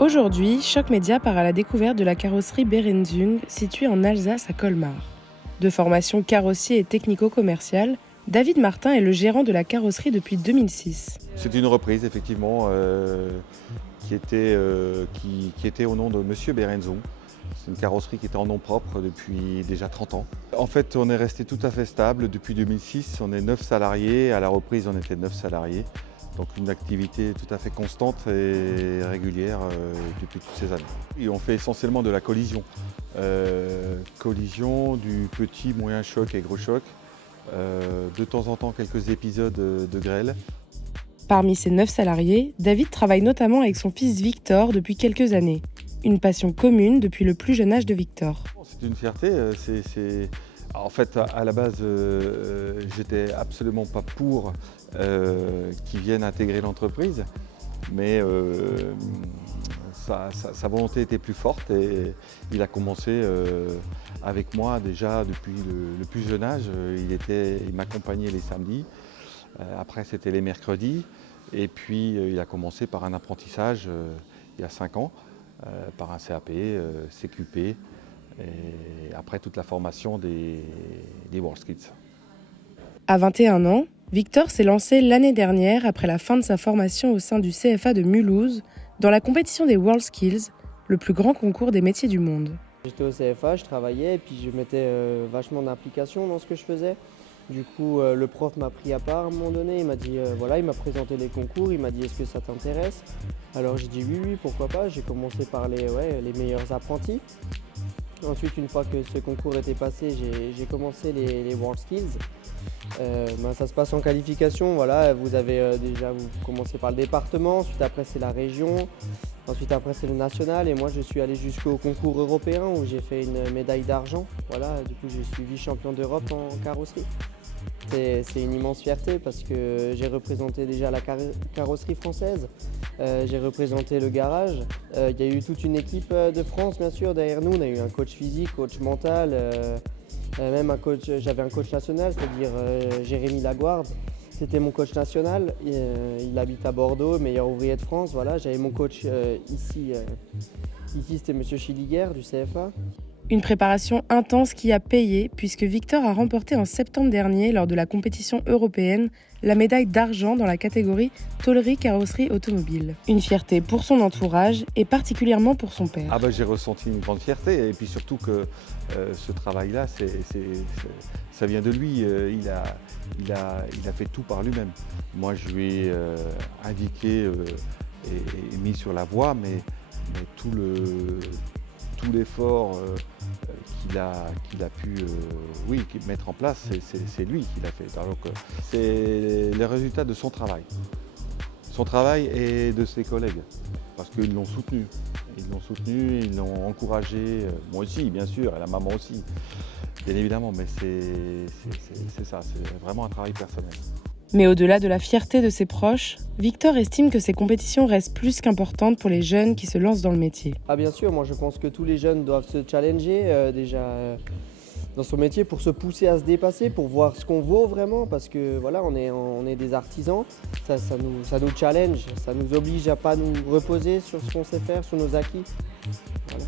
Aujourd'hui, Choc Média part à la découverte de la carrosserie Berenzung, située en Alsace à Colmar. De formation carrossier et technico-commerciale, David Martin est le gérant de la carrosserie depuis 2006. C'est une reprise effectivement qui était au nom de Monsieur Berenzung. C'est une carrosserie qui était en nom propre depuis déjà 30 ans. En fait, on est resté tout à fait stable depuis 2006. On est 9 salariés. À la reprise, on était 9 salariés. Donc une activité tout à fait constante et régulière depuis toutes ces années. Et on fait essentiellement de la collision. Collision du petit, moyen choc et gros choc. De temps en temps, quelques épisodes de grêle. Parmi ces 9 salariés, David travaille notamment avec son fils Victor depuis quelques années. Une passion commune depuis le plus jeune âge de Victor. C'est une fierté. En fait, à la base, j'étais absolument pas pour qu'ils viennent intégrer l'entreprise, mais sa volonté était plus forte et il a commencé avec moi déjà depuis le plus jeune âge. Il m'accompagnait les samedis, après c'était les mercredis, et puis il a commencé par un apprentissage il y a 5 ans, par un CAP, CQP, et après toute la formation des WorldSkills. À 21 ans, Victor s'est lancé l'année dernière après la fin de sa formation au sein du CFA de Mulhouse dans la compétition des WorldSkills, le plus grand concours des métiers du monde. J'étais au CFA, je travaillais et puis je mettais vachement d'implication dans ce que je faisais. Du coup, le prof m'a pris à part à un moment donné, il m'a dit, il m'a présenté les concours, il m'a dit est-ce que ça t'intéresse? Alors j'ai dit oui, pourquoi pas. J'ai commencé par les meilleurs apprentis. Ensuite, une fois que ce concours était passé, j'ai commencé les WorldSkills. Ça se passe en qualification, voilà, vous commencez par le département, ensuite après c'est la région, ensuite après c'est le national et moi je suis allé jusqu'au concours européen où j'ai fait une médaille d'argent. Voilà, du coup je suis vice-champion d'Europe en carrosserie. C'est une immense fierté parce que j'ai représenté déjà la carrosserie française, j'ai représenté le garage. Il y a eu toute une équipe de France bien sûr derrière nous, on a eu un coach physique, coach mental, même j'avais un coach national, c'est-à-dire Jérémy Laguarde. C'était mon coach national, il habite à Bordeaux, meilleur ouvrier de France. Voilà. J'avais mon coach ici c'était M. Schilliger du CFA. Une préparation intense qui a payé puisque Victor a remporté en septembre dernier lors de la compétition européenne la médaille d'argent dans la catégorie tôlerie carrosserie automobile. Une fierté pour son entourage et particulièrement pour son père. J'ai ressenti une grande fierté et puis surtout que ce travail-là, ça vient de lui. Il a fait tout par lui-même. Moi, je lui ai indiqué et mis sur la voie, mais tout l'effort qu'il a pu mettre en place, c'est lui qui l'a fait. Donc, c'est le résultat de son travail. Son travail et de ses collègues, parce qu'ils l'ont soutenu. Ils l'ont encouragé, moi aussi bien sûr, et la maman aussi, bien évidemment, mais c'est ça, c'est vraiment un travail personnel. Mais au-delà de la fierté de ses proches, Victor estime que ces compétitions restent plus qu'importantes pour les jeunes qui se lancent dans le métier. Bien sûr, moi je pense que tous les jeunes doivent se challenger dans son métier pour se pousser à se dépasser, pour voir ce qu'on vaut vraiment, parce que voilà, on est des artisans, ça nous challenge, ça nous oblige à ne pas nous reposer sur ce qu'on sait faire, sur nos acquis. Voilà.